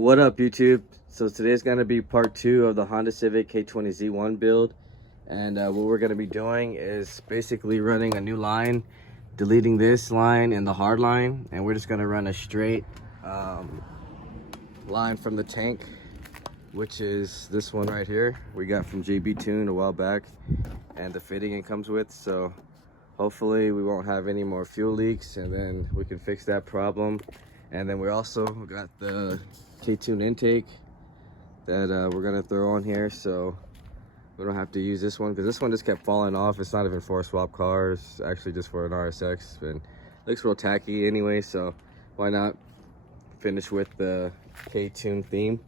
What up, YouTube? So today's going to be part 2 of the Honda Civic k20z1 build, and what we're going to be doing is basically running a new line, deleting this line and the hard line, and we're just going to run a straight line from the tank, which is this one right here. We got from ktuned a while back, and the fitting it comes with. So hopefully we won't have any more fuel leaks, and then we can fix that problem. And then we also got the k-tuned intake that we're gonna throw on here, so we don't have to use this one, because this one just kept falling off. It's not even for a swap car, it's actually just for an RSX, and it looks real tacky anyway, so why not finish with the k-tuned theme.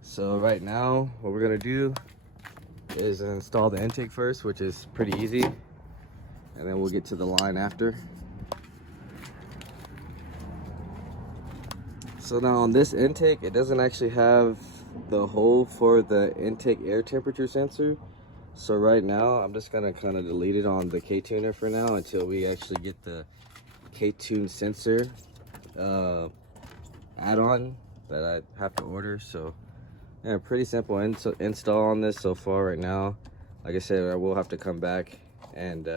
So right now what we're gonna do is install the intake first, which is pretty easy, and then we'll get to the line after. So now on this intake, it doesn't actually have the hole for the intake air temperature sensor. So right now, I'm just gonna kind of delete it on the k-tuner for now until we actually get the k-tuned sensor add-on that I have to order. So yeah, pretty simple install on this so far right now. Like I said, I will have to come back and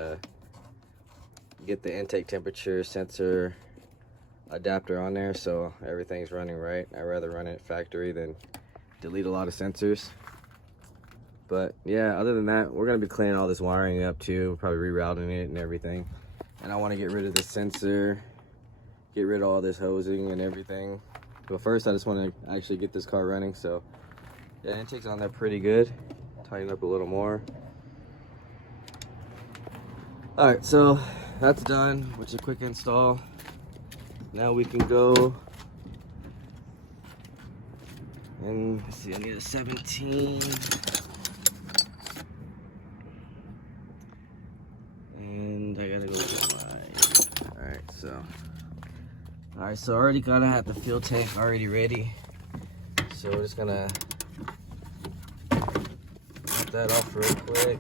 get the intake temperature sensor adapter on there so everything's running right. I'd rather run it factory than delete a lot of sensors. But yeah, other than that, we're gonna be cleaning all this wiring up too, probably rerouting it and everything. And I want to get rid of the sensor, get rid of all this hosing and everything. But first I just want to actually get this car running. So yeah, intake's on there pretty good. Tighten up a little more. All right, so that's done, which is a quick install. Now we can go and let's see, I need a 17, and I gotta go get my, all right, so I already gotta have the fuel tank already ready, so we're just gonna pop that off real quick.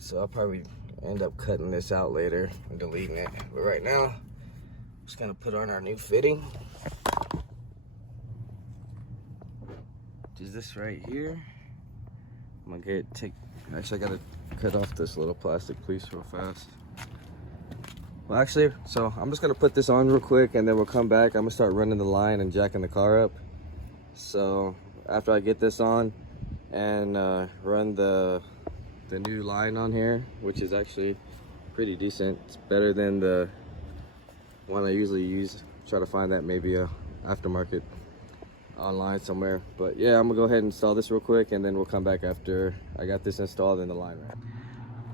So I'll probably end up cutting this out later and deleting it. But right now, I'm just gonna put on our new fitting. Which is this right here. I'm gonna actually I gotta cut off this little plastic piece real fast. Well, actually, so I'm just gonna put this on real quick and then we'll come back. I'm gonna start running the line and jacking the car up. So after I get this on and run the new line on here, which is actually pretty decent. It's better than the one I usually use. Try to find that maybe a aftermarket online somewhere. But yeah, I'm gonna go ahead and install this real quick, and then we'll come back after I got this installed in the line.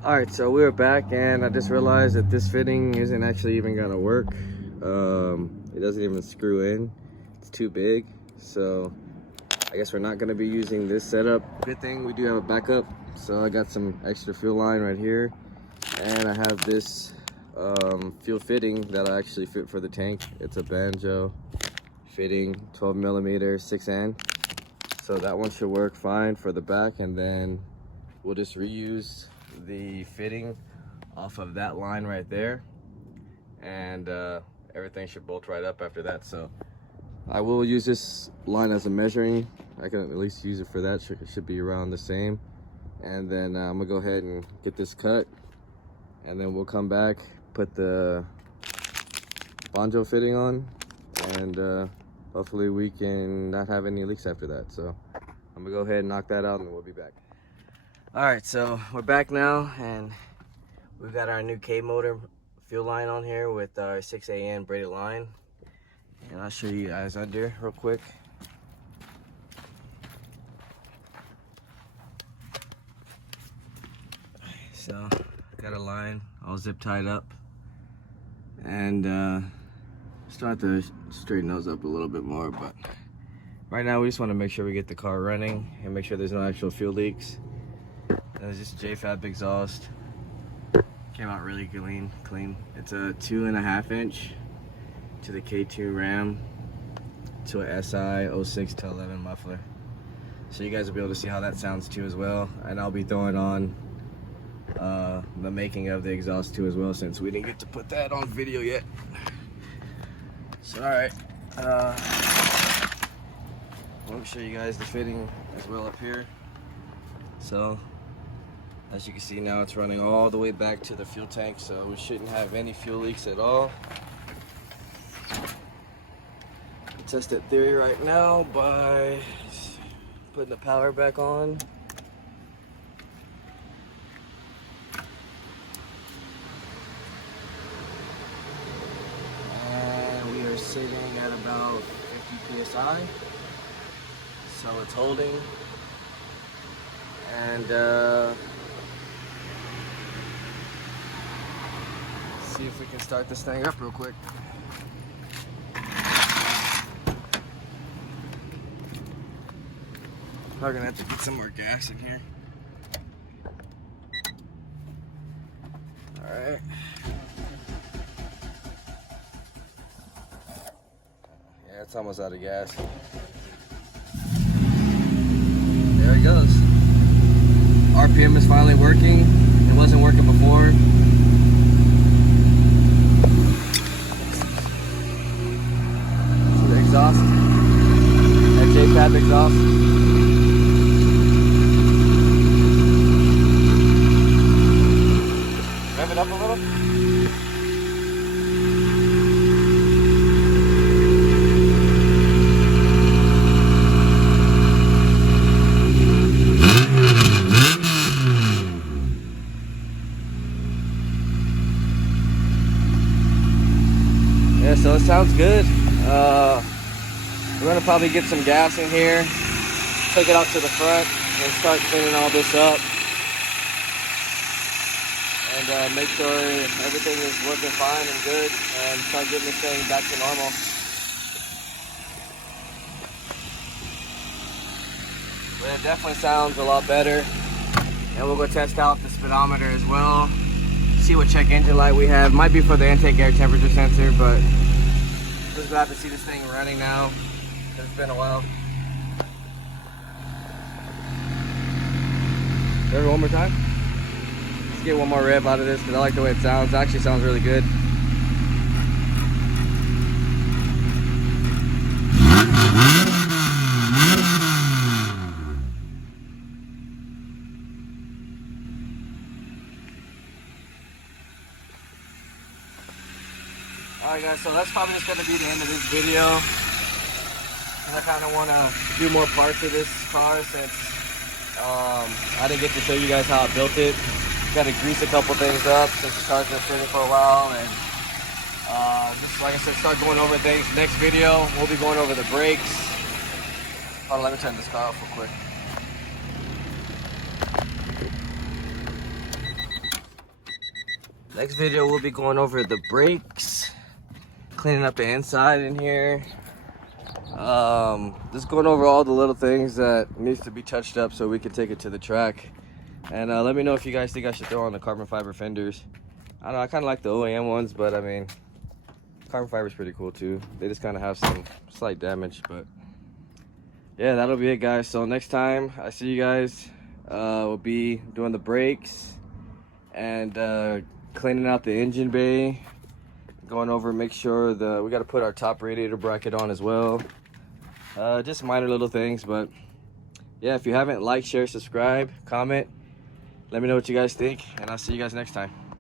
All right, so we're back, and I just realized that this fitting isn't actually even gonna work. It doesn't even screw in. It's too big, so I guess we're not gonna be using this setup. Good thing we do have a backup. So I got some extra fuel line right here, and I have this fuel fitting that I actually fit for the tank. It's a banjo fitting, 12 millimeter 6N. So that one should work fine for the back, and then we'll just reuse the fitting off of that line right there, and everything should bolt right up after that. So I will use this line as a measuring. I can at least use it for that. It should be around the same. And then I'm gonna go ahead and get this cut, and then we'll come back, put the banjo fitting on, and hopefully we can not have any leaks after that. So I'm gonna go ahead and knock that out, and then we'll be back. All right, so we're back now, and we've got our new K motor fuel line on here with our 6AN braided line, and I'll show you guys under real quick. So got a line all zip tied up, and start to straighten those up a little bit more. But right now we just want to make sure we get the car running and make sure there's no actual fuel leaks. It's just JFab exhaust. Came out really clean. It's a 2.5 inch to the K2 ram to a SI 06 to 11 muffler. so you guys will be able to see how that sounds too as well. And I'll be throwing on the making of the exhaust too as well, since we didn't get to put that on video yet. So alright, let me show you guys the fitting as well up here. So as you can see now, it's running all the way back to the fuel tank, so we shouldn't have any fuel leaks at all. Test that theory right now by putting the power back on. And we are sitting at about 50 psi, so it's holding. And see if we can start this thing up real quick. Probably gonna have to get some more gas in here. Alright. Yeah, it's almost out of gas. There it goes. RPM is finally working. It wasn't working before. So the exhaust. That J-Cab exhaust. Rev it up a little. Yeah, so it sounds good. We're gonna probably get some gas in here, take it out to the front, and start cleaning all this up. And make sure everything is working fine and good, and start getting this thing back to normal. But it definitely sounds a lot better. And we'll go test out the speedometer as well. See what check engine light we have. Might be for the intake air temperature sensor, but just glad to see this thing running now. It's been a while. There, one more time. Let's get one more rev out of this because I like the way it sounds. It actually sounds really good. Alright guys, so that's probably just going to be the end of this video. I kind of want to do more parts of this car since I didn't get to show you guys how I built it. Got to grease a couple things up since the car's been sitting for a while, and just like I said, start going over things. Next video, we'll be going over the brakes. Hold on, let me turn this car off real quick. Next video, we'll be going over the brakes, cleaning up the inside in here. Just going over all the little things that needs to be touched up so we can take it to the track. And let me know if you guys think I should throw on the carbon fiber fenders. I don't know, I kind of like the OEM ones, but I mean, carbon fiber is pretty cool too. They just kind of have some slight damage, but yeah, that'll be it guys. So next time I see you guys, we'll be doing the brakes and cleaning out the engine bay, going over, make sure we got to put our top radiator bracket on as well. Just minor little things, but yeah, if you haven't liked, share, subscribe, comment, let me know what you guys think, and I'll see you guys next time.